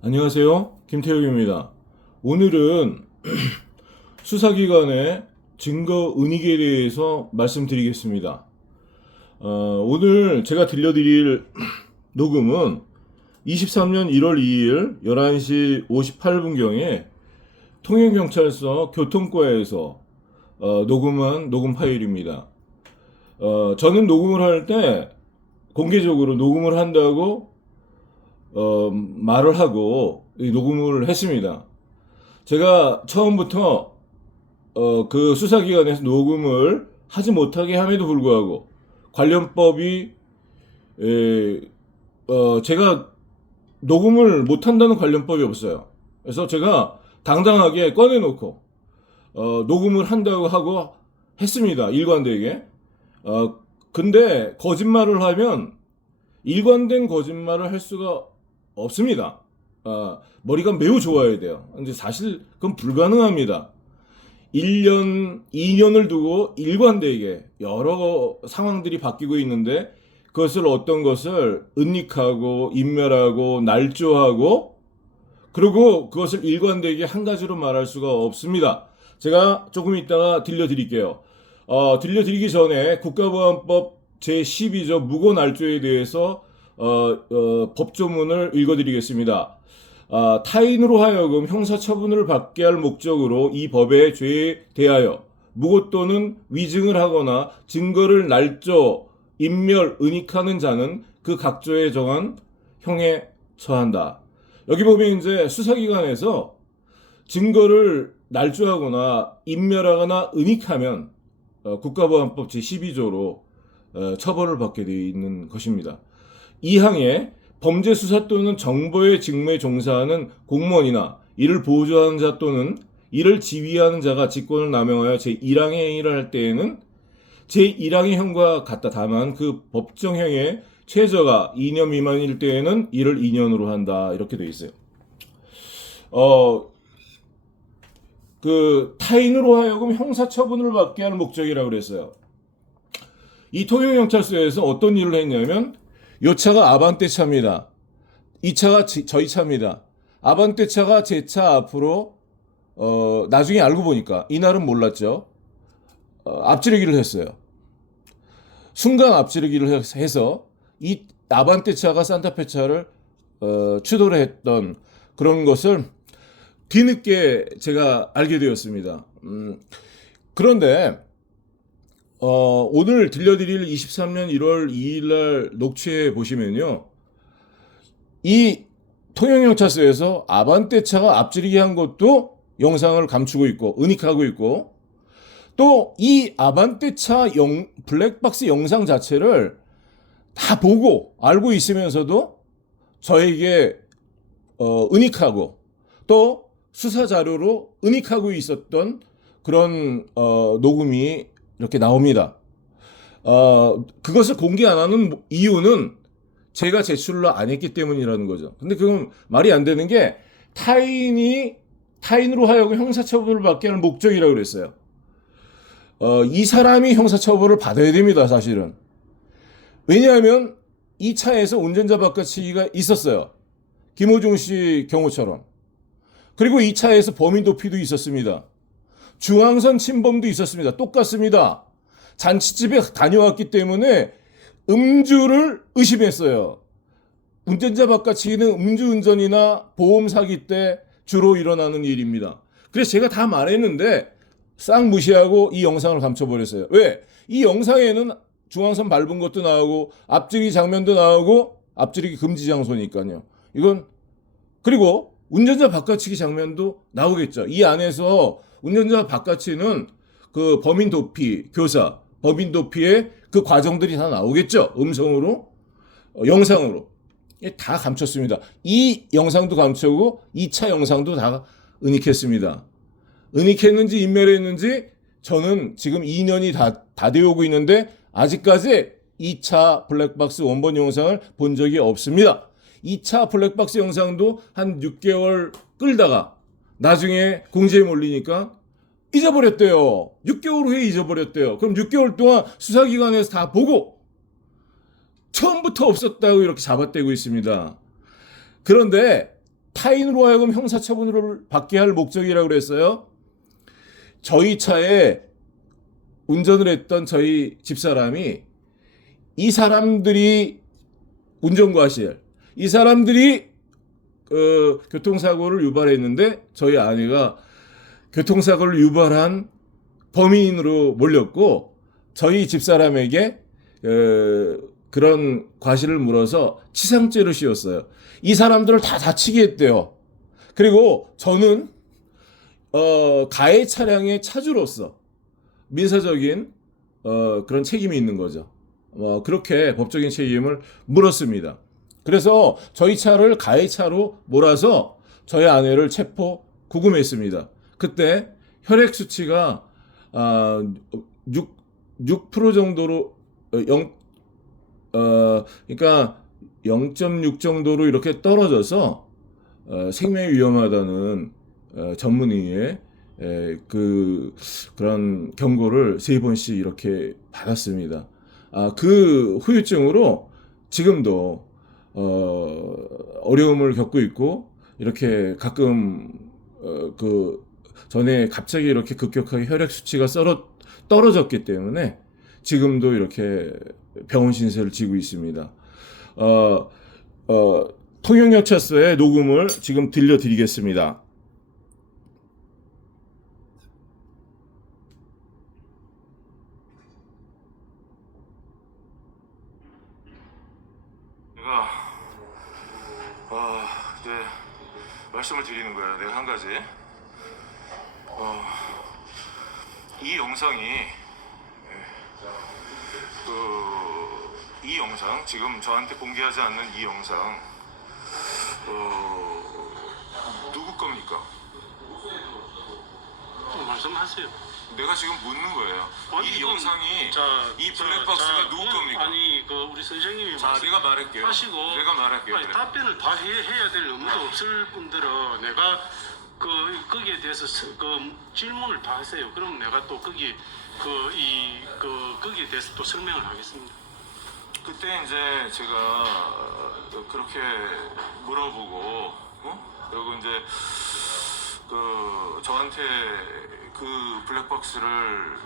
안녕하세요. 김태욱입니다. 오늘은 수사기관의 증거 은닉에 대해서 말씀드리겠습니다. 오늘 제가 들려드릴 녹음은 23년 1월 2일 11시 58분경에 통영경찰서 교통과에서 녹음한 녹음 파일입니다. 저는 녹음을 할 때 공개적으로 녹음을 한다고 말을 하고 이 녹음을 했습니다. 제가 처음부터 그 수사기관에서 녹음을 하지 못하게 함에도 불구하고 관련법이 제가 녹음을 못한다는 관련법이 없어요. 그래서 제가 당당하게 꺼내놓고 녹음을 한다고 하고 했습니다. 일관되게. 근데 거짓말을 하면 일관된 거짓말을 할 수가 없습니다. 머리가 매우 좋아야 돼요. 근데 사실 그건 불가능합니다. 1년, 2년을 두고 일관되게 여러 상황들이 바뀌고 있는데 그것을 어떤 것을 은닉하고 인멸하고 날조하고 그리고 그것을 일관되게 한 가지로 말할 수가 없습니다. 제가 조금 이따가 들려드릴게요. 들려드리기 전에 국가보안법 제12조 무고날조에 대해서 법조문을 읽어드리겠습니다. 타인으로 하여금 형사처분을 받게 할 목적으로 이 법의 죄에 대하여 무고 또는 위증을 하거나 증거를 날조, 인멸, 은닉하는 자는 그 각조에 정한 형에 처한다. 여기 보면 이제 수사기관에서 증거를 날조하거나 인멸하거나 은닉하면 국가보안법 제12조로 처벌을 받게 되어 있는 것입니다. 이 항에 범죄 수사 또는 정보의 직무에 종사하는 공무원이나 이를 보조하는 자 또는 이를 지휘하는 자가 직권을 남용하여 제1항의 행위를 할 때에는 제1항의 형과 같다. 다만 그 법정형의 최저가 2년 미만일 때에는 이를 2년으로 한다. 이렇게 되어 있어요. 그 타인으로 하여금 형사처분을 받게 하는 목적이라고 그랬어요. 이 통영경찰서에서 어떤 일을 했냐면 이 차가 아반떼 차입니다. 이 차가 저희 차입니다. 아반떼 차가 제 차 앞으로 나중에 알고 보니까 이날은 몰랐죠. 앞지르기를 했어요. 순간 앞지르기를 해서 이 아반떼 차가 산타페 차를 추돌을 했던 그런 것을 뒤늦게 제가 알게 되었습니다. 그런데 오늘 들려드릴 23년 1월 2일 날 녹취해 보시면요. 이 통영경찰서에서 아반떼 차가 앞지르기 한 것도 영상을 감추고 있고 은닉하고 있고 또 이 아반떼 차 블랙박스 영상 자체를 다 보고 알고 있으면서도 저에게 은닉하고 또 수사 자료로 은닉하고 있었던 그런 녹음이 이렇게 나옵니다. 그것을 공개 안 하는 이유는 제가 제출을 안 했기 때문이라는 거죠. 근데 그건 말이 안 되는 게 타인으로 하여금 형사처벌을 받게 하는 목적이라고 그랬어요. 이 사람이 형사처벌을 받아야 됩니다, 사실은. 왜냐하면 이 차에서 운전자 바꿔치기가 있었어요. 김호중 씨 경우처럼. 그리고 이 차에서 범인 도피도 있었습니다. 중앙선 침범도 있었습니다. 똑같습니다. 잔치집에 다녀왔기 때문에 음주를 의심했어요. 운전자 바꿔치기는 음주운전이나 보험 사기 때 주로 일어나는 일입니다. 그래서 제가 다 말했는데 싹 무시하고 이 영상을 감춰버렸어요. 왜? 이 영상에는 중앙선 밟은 것도 나오고 앞지르기 장면도 나오고 앞지르기 금지 장소니까요. 이건 그리고 운전자 바꿔치기 장면도 나오겠죠. 이 안에서 운전자 바꿔치기는 그 범인 도피, 교사, 범인 도피의 그 과정들이 다 나오겠죠. 음성으로, 영상으로. 다 감췄습니다. 이 영상도 감추고 2차 영상도 다 은닉했습니다. 은닉했는지 인멸했는지 저는 지금 2년이 다 되어오고 있는데 아직까지 2차 블랙박스 원본 영상을 본 적이 없습니다. 2차 블랙박스 영상도 한 6개월 끌다가 나중에 공지에 몰리니까 잊어버렸대요. 6개월 후에 잊어버렸대요. 그럼 6개월 동안 수사기관에서 다 보고 처음부터 없었다고 이렇게 잡아떼고 있습니다. 그런데 타인으로 하여금 형사처분을 받게 할 목적이라고 그랬어요. 저희 차에 운전을 했던 저희 집사람이 이 사람들이 운전과실, 이 사람들이 교통사고를 유발했는데 저희 아내가 교통사고를 유발한 범인으로 몰렸고 저희 집사람에게 그런 과실을 물어서 치상죄를 씌웠어요. 이 사람들을 다 다치게 했대요. 그리고 저는 가해 차량의 차주로서 민사적인 그런 책임이 있는 거죠. 그렇게 법적인 책임을 물었습니다. 그래서 저희 차를 가해차로 몰아서 저희 아내를 체포 구금했습니다. 그때 혈액 수치가 6% 정도로 그러니까 0.6 정도로 이렇게 떨어져서 생명이 위험하다는 전문의의 그런 경고를 3번씩 이렇게 받았습니다. 그 후유증으로 지금도 어려움을 겪고 있고 이렇게 가끔 그 전에 갑자기 이렇게 급격하게 혈액 수치가 떨어졌기 때문에 지금도 이렇게 병원 신세를 지고 있습니다. 통영열차서의 녹음을 지금 들려드리겠습니다. 내가 이제 말씀을 드리는 거야. 내가 한 가지. 이 영상이 이 영상 지금 저한테 공개하지 않는 이 영상 누구 겁니까? 말씀하세요. 내가 지금 묻는 거예요. 아니, 이 영상이 이 블랙박스가 누구 겁니까? 아니 우리 선생님이 내가 말할게요. 하시고 내가 말할게요. 아니, 그래. 답변을 다 해야 될 의무도 없을 분들은 내가 거기에 대해서 질문을 다 하세요. 그럼 내가 또 거기에 대해서 또 설명을 하겠습니다. 그때 이제 제가 그렇게 물어보고 그리고 이제 저한테 그 블랙박스를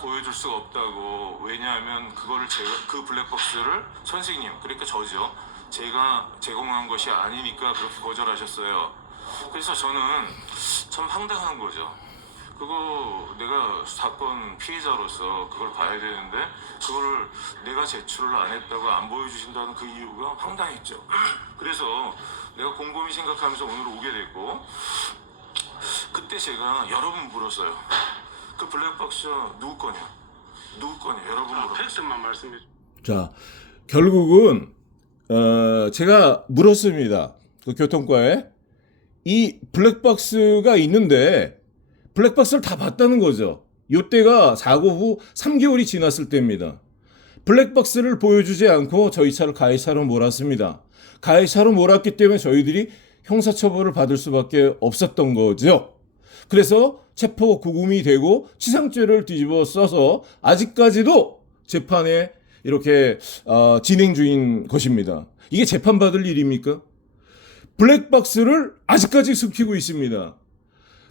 보여줄 수가 없다고. 왜냐하면 그거를 그 블랙박스를 선생님, 그러니까 저죠, 제가 제공한 것이 아니니까 그렇게 거절하셨어요. 그래서 저는 참 황당한 거죠. 그거 내가 사건 피해자로서 그걸 봐야 되는데 그거를 내가 제출을 안 했다고 안 보여주신다는 그 이유가 황당했죠. 그래서 내가 곰곰이 생각하면서 오늘 오게 됐고, 그때 제가 여러 번 물었어요. 그 블랙박스 누구 거냐? 여러 번 물었어요. 팩트만 말씀해 주세요. 자, 결국은 제가 물었습니다. 그 교통과에 이 블랙박스가 있는데 블랙박스를 다 봤다는 거죠. 이때가 사고 후 3개월이 지났을 때입니다. 블랙박스를 보여주지 않고 저희 차를 가해차로 몰았습니다. 가해차로 몰았기 때문에 저희들이 형사처벌을 받을 수밖에 없었던 거죠. 그래서 체포 구금이 되고 치상죄를 뒤집어 써서 아직까지도 재판에 이렇게 진행 중인 것입니다. 이게 재판받을 일입니까? 블랙박스를 아직까지 숨기고 있습니다.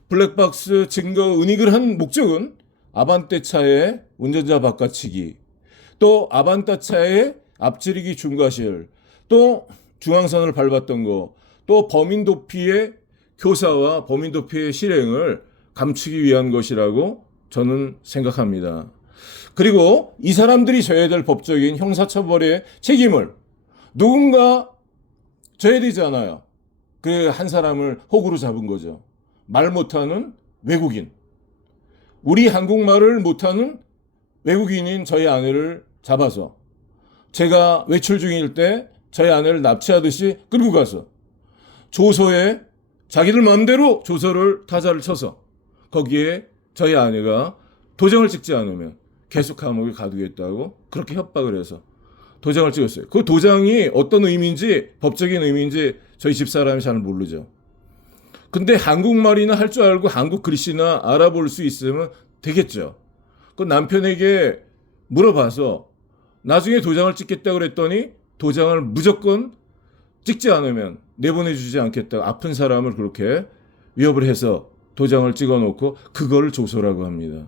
블랙박스 증거 은닉을 한 목적은 아반떼 차의 운전자 바깥치기, 또 아반떼 차의 앞지르기 중과실, 또 중앙선을 밟았던 거, 또 범인 도피의 교사와 범인 도피의 실행을 감추기 위한 것이라고 저는 생각합니다. 그리고 이 사람들이 져야 될 법적인 형사처벌의 책임을 누군가 져야 되잖아요. 그 한 사람을 호구로 잡은 거죠. 말 못하는 외국인. 우리 한국말을 못하는 외국인인 저희 아내를 잡아서 제가 외출 중일 때 저희 아내를 납치하듯이 끌고 가서 조서에 자기들 마음대로 조서를 타자를 쳐서 거기에 저희 아내가 도장을 찍지 않으면 계속 감옥에 가두겠다고 그렇게 협박을 해서 도장을 찍었어요. 그 도장이 어떤 의미인지, 법적인 의미인지 저희 집사람이 잘 모르죠. 근데 한국말이나 할 줄 알고 한국 글씨나 알아볼 수 있으면 되겠죠. 그 남편에게 물어봐서 나중에 도장을 찍겠다고 그랬더니 도장을 무조건 찍지 않으면 내보내주지 않겠다. 아픈 사람을 그렇게 위협을 해서 도장을 찍어놓고 그걸 조서라고 합니다.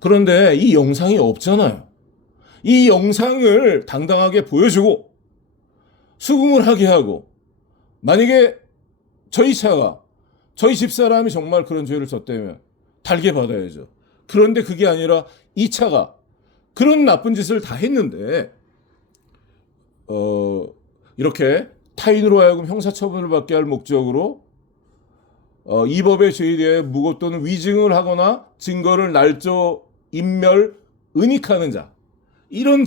그런데 이 영상이 없잖아요. 이 영상을 당당하게 보여주고 수긍을 하게 하고 만약에 저희 차가 저희 집사람이 정말 그런 죄를 졌다면 달게 받아야죠. 그런데 그게 아니라 이 차가 그런 나쁜 짓을 다 했는데 이렇게 타인으로 하여금 형사처분을 받게 할 목적으로 이 법의 죄에 대해 무고 또는 위증을 하거나 증거를 날조, 인멸, 은닉하는 자 이런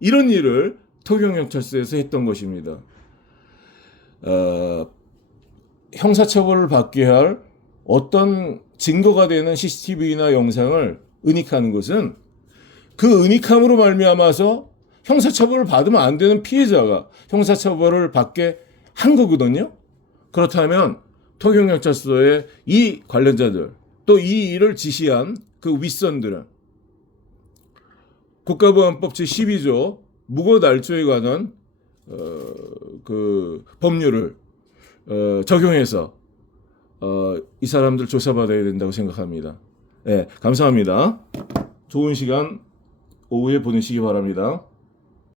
일을 통영경찰서에서 했던 것입니다. 형사처벌을 받게 할 어떤 증거가 되는 CCTV나 영상을 은닉하는 것은 그 은닉함으로 말미암아서 형사처벌을 받으면 안 되는 피해자가 형사처벌을 받게 한 거거든요. 그렇다면 통영경찰서의 이 관련자들 또 이 일을 지시한 그 윗선들은 국가보안법 제12조 무고 날조에 관한 그 법률을 적용해서 이 사람들 조사받아야 된다고 생각합니다. 네, 감사합니다. 좋은 시간 오후에 보내시기 바랍니다.